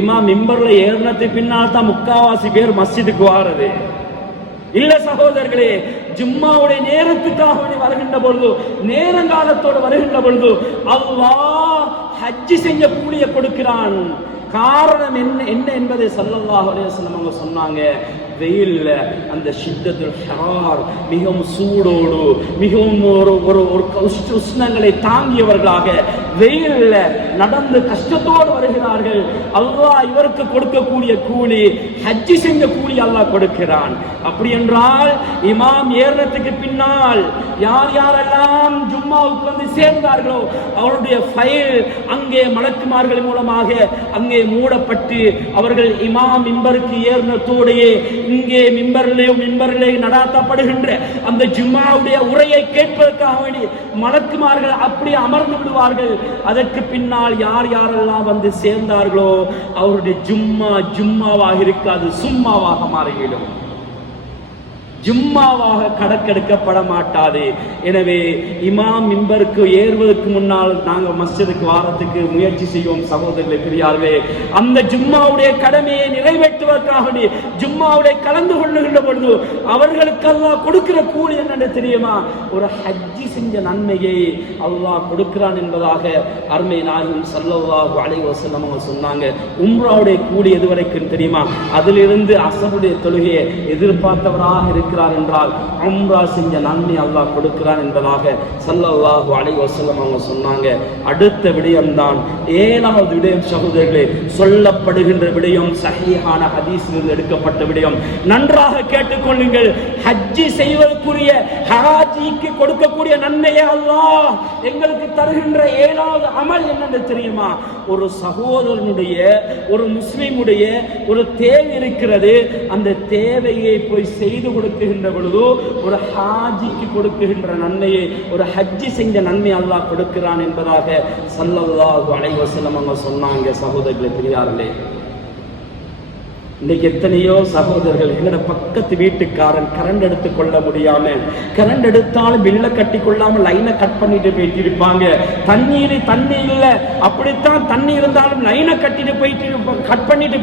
இமாம் மிம்பர்ல ஏறினதுக்கு பின்னால் தான் முக்காவாசி பேர் மஸ்ஜிதுக்கு வாரது இல்ல சகோதரர்களே. ஜும்மாவுடைய நேரத்துக்காக வருகின்ற பொழுது, நேரங்காலத்தோடு வருகின்ற பொழுது அல்லாஹ் ஹஜ் செஞ்ச கூலியை கொடுக்கிறான். காரணம் என்ன என்பதை ஸல்லல்லாஹு அலைஹி வஸல்லம் அவங்க சொன்னாங்க. வெயில்ல அந்த ஷித்தத்துல் ஹரார், மிகவும் சூடோடு, மிகவும் ஒரு உஷ்ணங்களை தாங்கியவர்களாக வெயில்ல நடந்து கஷ்டத்தோடு வருகிறார்கள். அல்லாஹ் இவருக்கு கொடுக்கக்கூடிய கூலி ஹஜ் செஞ்ச கூலி அல்லாஹ் கொடுக்கிறான். அப்படி என்றால் இமாம் ஏறத்துக்கு பின்னால் யார் யாரெல்லாம் ஜும்மாவுக்கு வந்து சேர்ந்தார்களோ அவருடைய ஃபைல் அங்கே மலக்குமார்கள் மூலமாக அங்கே மூடப்பட்டு அவர்கள் இமாம் மிம்பருக்கு ஏறினத்தோடையே இங்கே மிம்பரிலே நடாத்தப்படுகின்ற அந்த ஜும்மாவுடைய உரையை கேட்பதற்காக வேண்டி மலக்குமார்கள் அப்படி அமர்ந்து விடுவார்கள். அதற்கு பின்னால் யார் யாரெல்லாம் வந்து சேர்ந்தார்களோ அவருடைய ஜும்மாவாக இருக்காது, சும்மாவாக மாறிவிடும், ஜும்மாவாக கணக்கெடுக்கப்பட மாட்டாது. எனவே இமாம் மிம்பருக்கு ஏறுவதற்கு முன்னால் நாங்கள் மஸ்ஜிதுக்கு வாரத்துக்கு முயற்சி செய்வோம் சகோதரர்களே, பெரியார்களே. அந்த ஜும்மாவுடைய கடமையை நிறைவேற்றுவதற்காக ஜும்மாவுடைய கலந்து கொள்ளுகின்ற பொழுது அவர்களுக்கு அல்லாஹ் கொடுக்கிற கூலி என்னன்னு தெரியுமா? ஒரு ஹஜ்ஜி செஞ்ச நன்மையை அல்லாஹ் கொடுக்கிறான் என்பதாக அருமை நாயகம் ஸல்லல்லாஹு அலைஹி வஸல்லம் அவங்க சொன்னாங்க. உம்ராவுடைய கூலி எதுவரைக்கும் தெரியுமா? அதிலிருந்து அஸருடைய தொழுகையை எதிர்பார்த்தவராக இருக்கிறார் என்றால் உம்ரா செஞ்ச நன்மை அல்லாஹ் கொடுக்கிறான் என்பதாக ஸல்லல்லாஹு அலைஹி வஸல்லம் அவங்க சொன்னாங்க. அடுத்த விடயம்தான் 7வது விடயம் சகோதரர்களே. சொல்லப்படுகின்ற விடயம் சஹீஹான ஹதீஸிலிருந்து எடுக்கப்பட்ட விடயம். நன்றாக கேட்டுக்கொள்ளுங்கள். ஹஜ்ஜி செய்வதற்குரிய ஹாஜிக்கு கொடுக்கக்கூடிய நன்மையை அல்லாஹ் எங்களுக்கு தருகின்ற 7வது அமல் என்னன்னு தெரியுமா? ஒரு சகோதரனுடைய, ஒரு முஸ்லிமுடைய ஒரு தேவை இருக்கிறது, அந்த தேவையை போய் செய்து கொடுக்கின்ற பொழுது ஒரு ஹாஜிக்கு கொடுக்கின்ற நன்மையை, ஒரு ஹஜ்ஜி செஞ்ச நன்மை அல்லாஹ் கொடுக்கிறான் என்பதாக ஸல்லல்லாஹு அலைஹி வஸல்லம் அவங்க சொன்னாங்க. சகோதரர்களே, பெரியார்களே, இன்னைக்கு எத்தனையோ சகோதரர்கள் எங்களோட பக்கத்து வீட்டுக்காரன் கரண்ட் எடுத்து கொள்ள முடியாம, கரண்ட் எடுத்தாலும் பில்லை கட்டி கொள்ளாம லைனை கட் பண்ணிட்டு போயிட்டு இருப்பாங்க. தண்ணி இல்லை, அப்படித்தான் தண்ணி இருந்தாலும் லைனை கட் பண்ணிட்டு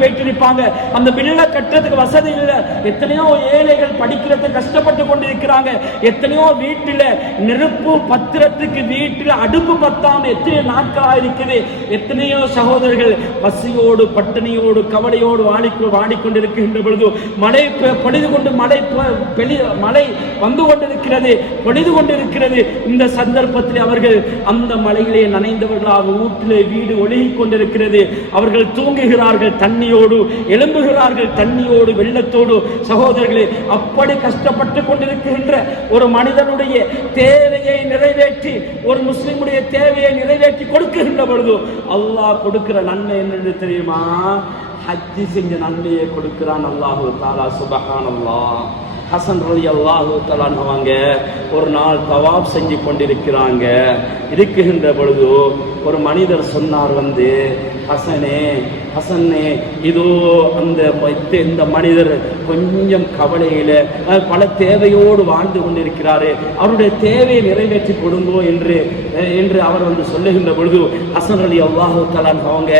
போயிட்டு இருப்பாங்க. அந்த பில்லை கட்டுறதுக்கு வசதி இல்லை. எத்தனையோ ஏழைகள் படிக்கிறதுக்கு கஷ்டப்பட்டு கொண்டிருக்கிறாங்க. எத்தனையோ வீட்டில் நெருப்பு பத்திரத்துக்கு வீட்டில் அடுப்பு பத்தாம எத்தனையோ நாட்களாக இருக்குது. எத்தனையோ சகோதரர்கள் பசியோடு பட்டினியோடு கவலையோடு வாடி ஆடிக்கொண்டிருக்கின்ற பொழுது மழை பொழிது கொண்டு மழை வந்து கொண்டிருக்கிறது, பொழிது கொண்டிருக்கிறது. இந்த சந்தர்ப்பத்தில் அவர்கள் அந்த மழையிலே நனைந்தவர்களாக வீட்டிலே வீடு ஒழுகிக் கொண்டிருக்கிறது. அவர்கள் தூங்குகிறார்கள் தண்ணியோடு, எழும்புகிறார்கள் தண்ணியோடு, வெள்ளத்தோடு. சகோதரர்களே, அப்படி கஷ்டப்பட்டு கொண்டிருக்கின்ற ஒரு மனிதனுடைய தேவையை நிறைவேற்றி, ஒரு முஸ்லிமுடைய தேவையை நிறைவேற்றி கொடுக்கின்ற பொழுது அல்லாஹ் கொடுக்கிற நன்மை என்னன்னு தெரியுமா? ஹஜ்ஜி செஞ்ச நன்மையை கொடுக்கிறான் அல்லாஹு தஆலா. சுப்ஹானல்லாஹ். ஹசன் ரலியல்லாஹு தஆலா அவங்க ஒரு நாள் தவாப் செஞ்சு கொண்டிருக்கிறாங்க. இருக்கின்ற பொழுது ஒரு மனிதர் சொன்னார், ஹசனே இதோ இந்த மனிதர் கொஞ்சம் கவலையில பல தேவையோடு வாழ்ந்து கொண்டிருக்கிறாரு, அவருடைய தேவையை நிறைவேற்றி கொடுங்கோ என்று அவர் சொல்லுகின்ற பொழுது ஹசன் ரலியல்லாஹு தஆலா அவங்க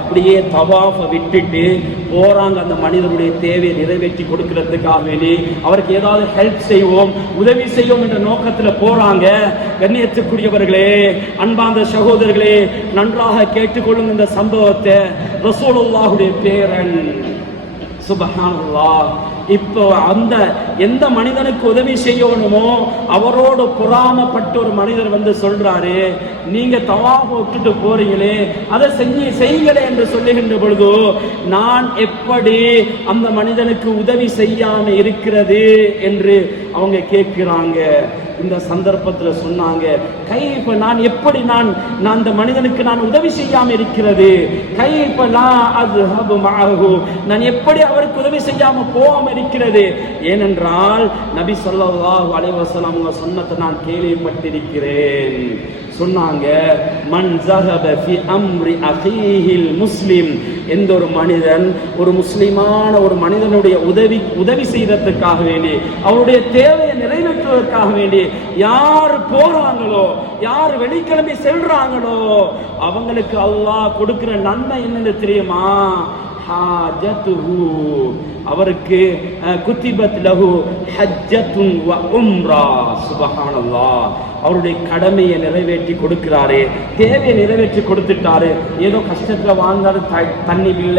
அப்படியே தவாஃபை விட்டுட்டு போறாங்க. அந்த மனிதனுடைய தேவையை நிறைவேற்றி கொடுக்கிறதுக்காக வேண்டி அவருக்கு ஏதாவது ஹெல்ப் செய்வோம், உதவி செய்வோம் என்ற நோக்கத்தில் போறாங்க. கண்ணியத்துக்குரியவர்களே, அன்பார்ந்த சகோதரர்களே, நன்றாக கேட்டுக்கொள்ளும் இந்த சம்பவத்தை. ரசூலுல்லாஹுடைய பேரன், சுப்ஹானல்லாஹ். இப்போ எந்த மனிதனுக்கு உதவி செய்யணுமோ அவரோடு பொறாமப்பட்ட ஒரு மனிதர் சொல்றாரு, நீங்க தவாஃப் விட்டுட்டு போறீங்களே, அதை செய்யுங்களே என்று சொல்லுகின்ற பொழுது நான் எப்படி அந்த மனிதனுக்கு உதவி செய்யாம இருக்கிறது என்று அவங்க கேட்கிறாங்க. இந்த சந்தர்ப்பத்தில் சொன்னாங்க, கைப்ப நான் எப்படி நான் அந்த மனிதனுக்கு நான் உதவி செய்யாம இருக்கிறது, நான் எப்படி அவருக்கு உதவி செய்யாம போகாம இருக்கிறது? ஏனென்றால் நபி ஸல்லல்லாஹு அலைஹி வஸல்லம் அவங்க சொன்னதை நான் கேள்விப்பட்டிருக்கிறேன். சொன்னாங்க, மன் ஸஹப ஃபி அம்ரி அகீஹில் முஸ்லிம், எந்த ஒரு மனிதன் ஒரு முஸ்லிமான ஒரு மனிதனுடைய உதவி செய்யறதுக்காக வேண்டி, அவருடைய தேவையை நிறைவேற்றுவதற்காக வேண்டி யார் போறாங்களோ, யார் வெளிக்கிழமை செல்றாங்களோ அவங்களுக்கு அல்லாஹ் கொடுக்கிற நன்மை என்னன்னு தெரியுமா? அவருக்கு குத்திபத் லஹு ஹஜ்ஜத்துன் வ உம்ரா. சுப்ஹானல்லாஹ். அவருடைய கடமையை நிறைவேற்றி கொடுக்கிறாரு, தேவையை நிறைவேற்றி கொடுத்துட்டாரு. ஏதோ கஷ்டத்துல வாழ்ந்தாரு, தண்ணி பில்ல,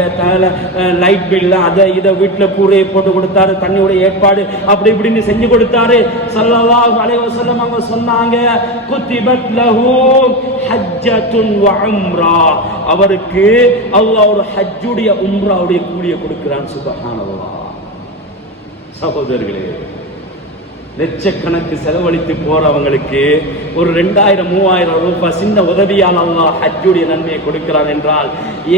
லைட் பில்ல, அதை இதை வீட்டில் கூரையை போட்டு கொடுத்தாரு, தண்ணியுடைய ஏற்பாடு அப்படி இப்படின்னு செஞ்சு கொடுத்தாரு. ஸல்லல்லாஹு அலைஹி வஸல்லம் அவங்க சொன்னாங்க, குத்திபத் லஹு ஹஜ்ஜத்துன் வ உம்ரா. அவருக்கு அல்லாஹ் ஒரு ஹஜ்ஜுடைய உம்ராவுடைய கூலியை கொடுக்கிறான். சுப்ஹானல்லாஹ். சகோதரர்களே, லட்சக்கணக்கு செலவழித்து போறவங்களுக்கு ஒரு 2000-3000 ரூபாய் சின்ன உதவியால் அல்லாஹ் ஹஜ்ஜுடைய நன்மையை கொடுக்கிறான் என்றால்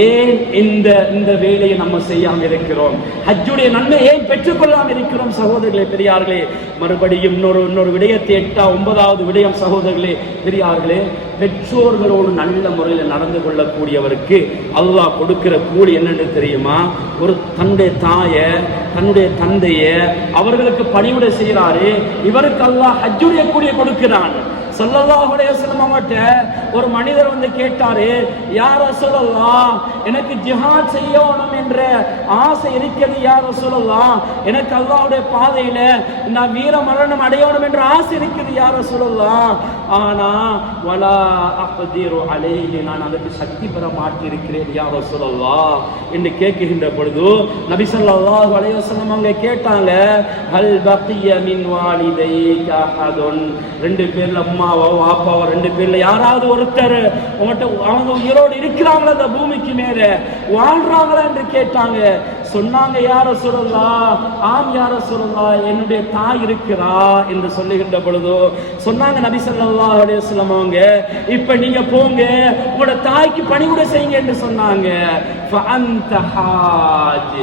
ஏன் இந்த வேலையை நம்ம செய்யாம இருக்கிறோம்? ஹஜ்ஜுடைய நன்மை ஏன் பெற்றுக்கொள்ளாம இருக்கிறோம்? சகோதரர்களே, பெரியார்களே, மறுபடியும் இன்னொரு விடயத்தை 8வது விடயம். சகோதரர்களே, பெரியார்களே, பெற்றோர்களோடு நல்ல முறையில் நடந்து கொள்ளக்கூடியவருக்கு அல்லாஹ் கொடுக்கிற கூலி என்னன்னு தெரியுமா? ஒரு தன்னுடைய தாயை, தன்னுடைய தந்தைய அவர்களுக்கு பணிவிடை செய்யறாரு, இவருக்கு அல்லாஹ் ஹஜ்ஜுடைய கூலியை கொடுக்கிறான். ஸல்லல்லாஹு அலைஹி வஸல்லம் அவர்கிட்ட ஒரு மனிதர் கேட்டாரு, யா ரசூலல்லாஹ், எனக்கு ஜிஹாத் செய்யணும் என்ற ஆசை இருக்கிறது யா ரசூலல்லாஹ், எனக்கு அல்லாஹ்வுடைய பாதையில நான் வீர மரணம் அடையணும் என்ற ஆசை இருக்குது யா ரசூலல்லாஹ், ஆனா வலா அக்திரு அலைஹி, நான் அதற்கு சக்தி பெற மாட்டிருக்கிறேன் யா ரசூலல்லாஹ் என்று கேட்கின்ற பொழுது நபி ஸல்லல்லாஹு அலைஹி வஸல்லம் அவங்க கேட்டாங்க, ஹல் பக்கிய மின் வாலிதைக அஹதுன், 2 பேர்ல அம்மாவோ வாப்பாவோ 2 பேர்ல யாராவது ஒருத்தர் உங்கள்கிட்ட அவங்க உயிரோடு இருக்கிறாங்களா, அந்த பூமிக்கு மேல வாழ்றாங்களா என்று கேட்டாங்க. சொன்னாங்க, யா ரசூலல்லாஹ், ஆம் யா ரசூலல்லாஹ், என்னுடைய தாய் இருக்கிறா என்று சொல்லுகின்ற பொழுது சொன்னாங்க நபி ஸல்லல்லாஹு அலைஹி வஸல்லம் அவங்க, இப்ப நீங்க போங்க, உங்களோட தாய்க்கு பணிவிடை செய்யுங்க என்று சொன்னாங்க. ஃபஅன்த ஹாஜ்,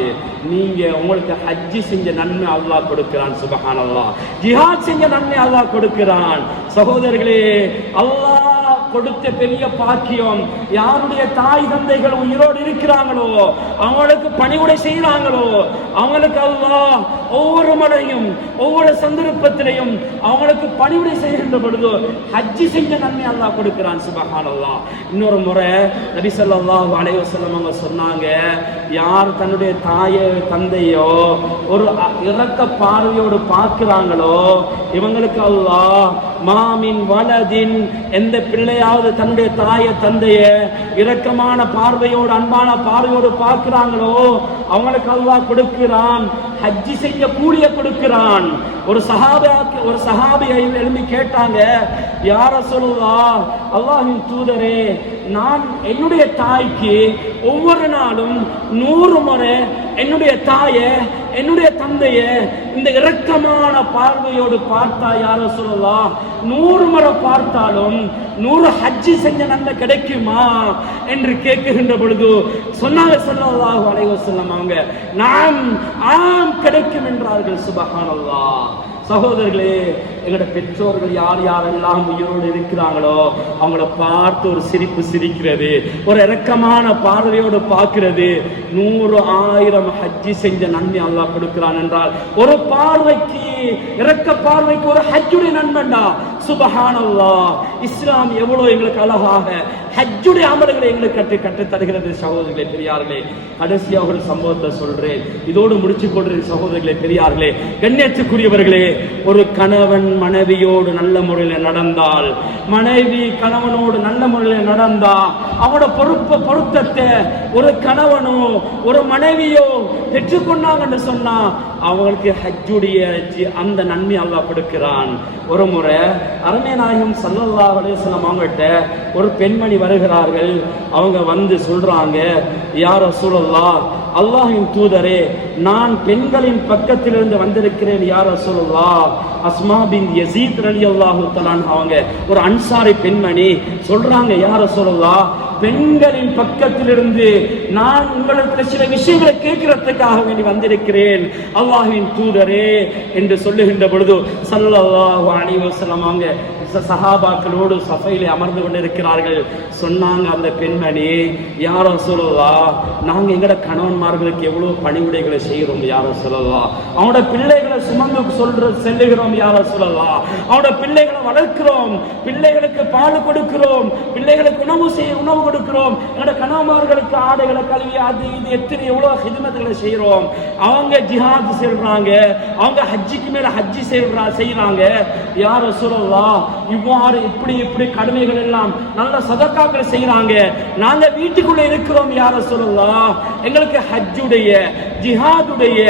நீங்க உங்களுக்கு ஹஜ் செஞ்ச நன்மை அல்லாஹ் கொடுக்கிறான். சுப்ஹானல்லாஹ். ஜிஹாத் செஞ்ச நன்மை அல்லாஹ் கொடுக்கிறான். சகோதரர்களே, அல்லாஹ் கொடுத்த பெரிய பாக்கியம். யாருடைய தாய் தந்தைகள் உயிரோடு இருக்கிறாங்களோ, அவங்களுக்கு பணிவுடை செய்யறாங்களோ, அவங்களுக்கு அல்லாஹ் ஒவ்வொரு முறையும் ஒவ்வொரு சந்தர்ப்பத்திலையும் அவங்களுக்கு பணிவிடை செய்கின்ற பொழுது ஹஜ்ஜி செஞ்ச நன்மை அல்லாஹ் கொடுக்கிறான். சுப்ஹானல்லாஹ். இன்னொரு முறை நபி ஸல்லல்லாஹு அலைஹி வஸல்லம் அவங்க சொன்னாங்க, யார் தன்னுடைய தாயை தந்தையோ ஒரு இரக்க பார்வையோடு பார்க்கிறாங்களோ இவங்களுக்கு அல்லாஹ் மாமின் வலதின், எந்த பிள்ளையாவது தன்னுடைய தாயை தந்தைய இரக்கமான பார்வையோடு அன்பான பார்வையோடு பார்க்கிறாங்களோ அவங்களுக்கு அல்லாஹ் கொடுக்கிறான் ஹஜ்ஜி செய்ய கூலிய கொடுக்கிறான். ஒரு சஹாபி எழுப்பி கேட்டாங்க, யா ரசூலுல்லாஹ், அல்லாஹ்வின் தூதரே, நான் என்னுடைய தாய்க்கு ஒவ்வொரு நாளும் 100 முறை என்னுடைய தாயை என்னுடைய தந்தைய இந்த இரக்கமான பார்வையோடு பார்த்தா யா ரசூலுல்லாஹ் 100 முறை பார்த்தாலும் 100 ஹஜ்ஜி செஞ்ச நன்மை கிடைக்குமா என்று கேட்கின்ற பொழுது சொன்னாங்க ஸல்லல்லாஹு அலைஹி வஸல்லம் அவங்க, நாம் ஆம் கிடைக்கும் என்றார்கள். சுப்ஹானல்லாஹ். சகோதரர்களே, எங்களோட பெற்றோர்கள் யார் யாரெல்லாம் உயிரோடு இருக்கிறாங்களோ அவங்கள பார்த்து ஒரு சிரிப்பு சிரிக்கிறது, ஒரு இரக்கமான பார்வையோடு பார்க்கிறது 100,000 ஹஜ்ஜி செஞ்ச நன்மை அல்லாஹ் கொடுக்கிறான் என்றால் ஒரு பார்வைக்கு, இரக்க பார்வைக்கு ஒரு ஹஜ்ஜுடைய நன்மைண்டா. சுப்ஹானல்லாஹ். இஸ்லாம் எவ்வளவு எங்களுக்கு அழகாக ஹஜ்ஜுடைய அமல்களை எங்களுக்கு கற்று தருகிறது. சகோதரர்களே, பெரியார்களே, கடைசியாக ஒரு சம்பவத்தை சொல்றேன், இதோடு முடிச்சுக் கொள்றேன். சகோதரர்களே, பெரியார்களே, கண்ணியத்துக்குரியவர்களே, ஒரு கணவன் மனைவியோடு நல்ல முறையில் நடந்தால், மனைவி கணவனோடு நல்ல முறையில் நடந்தா, அவனோட பொருத்தத்தை ஒரு கணவனோ ஒரு மனைவியோ பெற்றுக்கொண்டாங்கன்னு சொன்னா அவங்களுக்கு ஹஜ்ஜுடைய அந்த நன்மை அல்லாஹ் கொடுக்கிறான். ஒரு முறை அருமை நாயகம் ஸல்லல்லாஹு அலைஹி வஸல்லம் அவங்கள்ட்ட ஒரு பெண்மணி வருகிறார்கள். அவங்க வந்து சொல்றாங்க, யா ரசூலுல்லாஹ், அல்லாஹ்வின் தூதரே, நான் பெண்களின் பக்கத்திலிருந்து வந்திருக்கிறேன். யா ரசூலுல்லாஹ், அஸ்மா பின் யஸீத் ரலியல்லாஹு தஆலா அவங்க ஒரு அன்சாரி பெண்மணி சொல்றாங்க, யா ரசூலுல்லாஹ், பெண்களின் பக்கத்திலிருந்து நான் உங்களுக்கு சில விஷயங்களை கேட்கிறதுக்காக வேண்டி வந்திருக்கிறேன் அல்லாஹ்வின் தூதரே என்று சொல்லுகின்ற பொழுது ஸல்லல்லாஹு அலைஹி வஸல்லம் அவங்க சஹாபாக்களோடு சஃபையிலே அமர்ந்து கொண்டிருக்கிறார்கள். சொன்னாங்க அந்த பெண்மணி, யா ரசூலுல்லாஹ், நாங்க எங்கட கணவன்மார்களுக்கு எவ்வளவு பணிவிடைகளை செய்கிறோம் யா ரசூலுல்லாஹ், அவனோட பிள்ளைகளை சுமந்து செல்லுகிறோம் யா ரசூலுல்லாஹ், அவனோட பிள்ளைகளை வளர்க்கிறோம், பிள்ளைகளுக்கு பால் கொடுக்கிறோம், பிள்ளைகளுக்கு உணவு கொடுக்கிறோம், எங்கட கணவன்மார்களுக்கு ஆடைகளை கல்வி அது இது எத்தனை எவ்வளவு ஹிதமத்துகளை செய்கிறோம். அவங்க ஜிஹாத் செல்றாங்க, அவங்க ஹஜ்ஜிக்கு மேல ஹஜ்ஜி செய்யறாங்க. யா ரசூலுல்லாஹ், இவ்வாறு இப்படி கடமைகள் எல்லாம் நல்ல சதக்காக்கள் செய்யறாங்க, நாங்க வீட்டுக்குள்ள இருக்கிறோம் யா ரசூலுல்லாஹ், எங்களுக்கு ஹஜ்ஜுடைய ஜிஹாதுடைய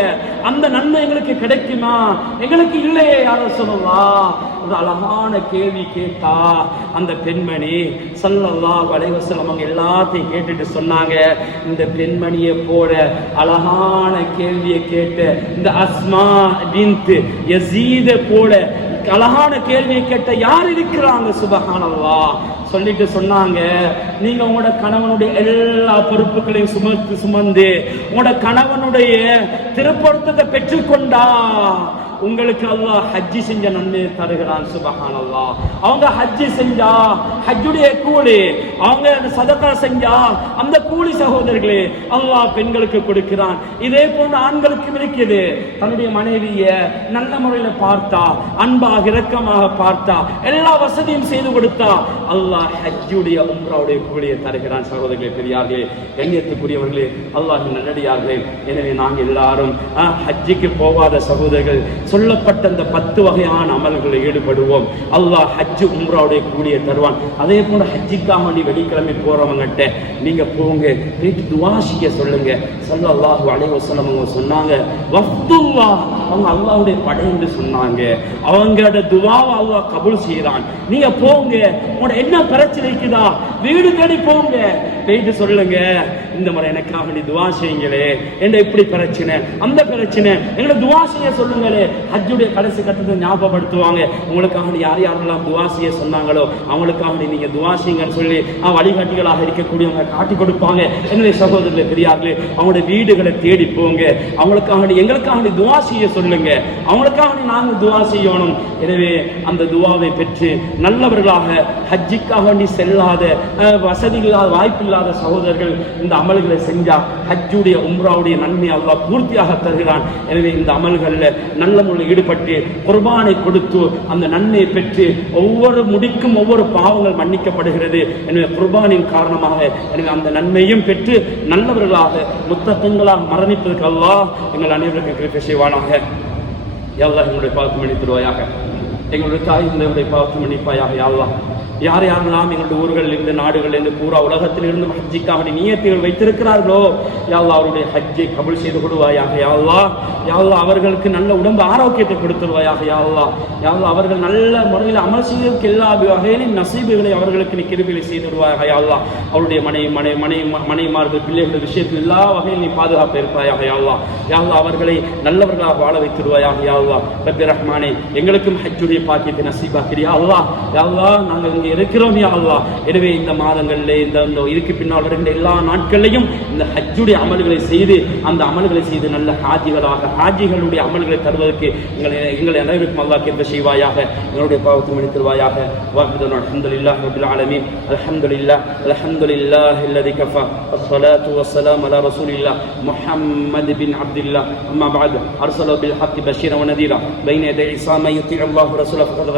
அந்த நன்மை எங்களுக்கு கிடைக்குமா? எங்களுக்கு இல்லையே யா ரசூலுல்லாஹ். ஒரு அழகான கேள்வி கேட்டா அந்த பெண்மணி ஸல்லல்லாஹு அலைஹி வஸல்லம் அவங்க எல்லாத்தையும் கேட்டுட்டு சொன்னாங்க, இந்த பெண்மணியை போல அழகான கேள்வியை கேட்டு இந்த அஸ்மா பின்த் யஸீத் போல அழகான கேள்வியை கேட்ட யார் இருக்கிறாங்க? சுப்ஹானல்லாஹ். சொல்லிட்டு சொன்னாங்க, நீங்க உங்களோட கணவனுடைய எல்லா பொறுப்புகளையும் சுமந்து உங்களோட கணவனுடைய திருப்பொருத்தத்தை பெற்றுக்கொண்டா உங்களுக்கு அல்லாஹ் ஹஜ்ஜி செஞ்ச நன்மை தருகிறான். சுப்ஹானல்லாஹ். அவங்க ஹஜ்ஜி செஞ்சா ஹஜ்ஜுடைய கூலி, அவங்க சதகா செஞ்சா அந்த கூலி சகோதரர்களே அல்லாஹ் பெண்களுக்கு கொடுக்கிறான். இதே போன்ற ஆண்களுக்கும் இருக்குது. தன்னுடைய மனைவிய நல்ல முறையில பார்த்தா, அன்பாக இரக்கமாக பார்த்தா, எல்லா வசதியும் செய்து கொடுத்தா அல்லாஹ் ஹஜ்ஜுடைய உம்ராவுடைய கூலியை தருகிறான். சகோதரர்களே, பெரியார்களே, கண்ணியத்துக்குரியவர்களே, அல்லாஹ்வின் நல்லடியார்களே, எனவே நாங்கள் எல்லாரும் ஹஜ்ஜிக்கு போகாத சகோதரர்கள் சொல்லப்பட்ட அந்த 10 வகையான அமல்களில் ஈடுபடுவோம். அல்லாஹ் ஹஜ்ஜு உம்ராவுடைய கூலியை தருவான். அதே போல ஹஜ்ஜிக்காக வேண்டி வெள்ளிக்கிழமை போறவங்ககிட்ட நீங்க போங்க, போயிட்டு துஆ செய்ய சொல்லுங்க. ஸல்லல்லாஹு அலைஹி வஸல்லம் அவங்க சொன்னாங்க, வஃதுல்லாஹ், அவங்க அல்லாஹ்வுடைய படை என்று சொன்னாங்க. அவங்களோட துஆவை அல்லாஹ் கபூல் செய்யறான். நீங்க போங்க, உங்களோட என்ன பிரச்சனை இருக்குதா வீடு தேடி போங்க, போயிட்டு சொல்லுங்க, இந்த முறை எனக்காக வேண்டி துஆ செய்யுங்களே, என்ன இப்படி பிரச்சனை அந்த பிரச்சனை எங்களை துஆ செய்ய சொல்லுங்களே, ஹஜ்ஜுடைய கடைசி கட்டத்தை ஞாபகப்படுத்துவாங்க. உங்களுக்காக யார் யாரெல்லாம் துவா செய்ய சொன்னாங்களோ அவங்களுக்காக நீங்க துவா செய்யுங்கன்னு சொல்லி வழிகாட்டிகளாக இருக்கக்கூடியவங்க காட்டி கொடுப்பாங்க. எனவே சகோதரர்களே, பெரியார்களே, அவங்களுடைய வீடுகளை தேடி போங்க. அவங்களுக்காக எங்களுக்காக துவா செய்ய சொல்லுங்க. அவங்களுக்காக நாங்கள் துவா செய்யணும். எனவே அந்த துவாவை பெற்று நல்லவர்களாக ஹஜ்ஜிக்காக செல்லாத வசதி இல்லாத வாய்ப்பு இல்லாத சகோதரர்கள் இந்த அமல்களை செஞ்சா ஹஜ்ஜுடைய உம்ராவுடைய நன்மை அல்லாஹ் பூர்த்தியாக தருகிறான். எனவே இந்த அமல்களில் நல்ல முறையில் ஈடுபட்டு குர்பானை கொடுத்து அந்த நன்மையை பெற்று ஒவ்வொரு முடிக்கும் ஒவ்வொரு பாவங்கள் மன்னிக்கப்படுகிறது. எனவே குர்பானின் காரணமாக எனவே அந்த நன்மையும் பெற்று நல்லவர்களாக முத்தகங்களாக மரணிப்பதற்கு அல்லாஹ் எங்கள் அனைவருக்கும் கிருபை செய்வானாக. யா அல்லாஹ் எங்களுடைய பாவத்தை மன்னித்திடுவாயாக. எங்களுடைய தாய் தந்தையுடைய பாவத்தை மன்னிப்பாயாக. யா அல்லாஹ் யார் யாரெல்லாம் எங்களுடைய ஊர்களில் இருந்து நாடுகளில் இருந்து பூரா உலகத்தில் இருந்து ஹஜ்ஜிக்காக நியத்துகள் வைத்திருக்கிறார்களோ யா அல்லாஹ் அவருடைய ஹஜ்ஜை கபூல் செய்து கொள்வாயாக. யா அல்லாஹ் யா அல்லாஹ் அவர்களுக்கு நல்ல உடம்பு ஆரோக்கியத்தை கொடுத்துருவாயாக. யா அல்லாஹ் யா அல்லாஹ் அவர்கள் நல்ல முறையில் அமல் செய்வதற்கு எல்லா வகையிலும் நசீபுகளை அவர்களுக்கு நீ கிருபையை செய்து விடுவாயாக. யா அல்லாஹ் அவருடைய மனைவிமார்கள் பிள்ளைகளுடைய விஷயத்தில் எல்லா வகையிலும் நீ பாதுகாப்பு இருப்பாயாக. யா அல்லாஹ் யா அல்லாஹ் அவர்களை நல்லவர்களாக வாழ வைத்திருவாயாக. யா அல்லாஹ் ரப்பி ரஹ்மானே, எங்களுக்கும் ஹஜ்ஜுடைய பாக்கியத்தை நசீபாக்கிறியா. யா அல்லாஹ் யா அல்லாஹ் நாங்கள் இங்கே இருக்கிறோம். யா அல்லாஹ் எனவே இந்த மாதங்களில் இந்த இதுக்கு பின்னால் வருகின்ற எல்லா நாட்களிலையும் இந்த ஹஜ்ஜுடைய அமல்களை செய்து அந்த அமல்களை செய்து நல்ல ஹாஜிகளுடைய அமல்களை தருவதற்கு எங்களை அனைவருக்கும் அல்லாஹ் கிருபை செய்வாயாக. எங்களுடைய பாவத்தை மன்னித்திருவாயாக. வாஹிதன் அல்ஹம்துலில்லாஹி ரப்பில் ஆலமீன். அல்ஹம்துலில்லாஹி அல்லதி கஃபா. الصلاة والسلام على رسول الله محمد بن عبد الله. أما بعد أرسله بالحق بشيرا ونذيرا بين يدي عصام يطيع الله ورسوله فقد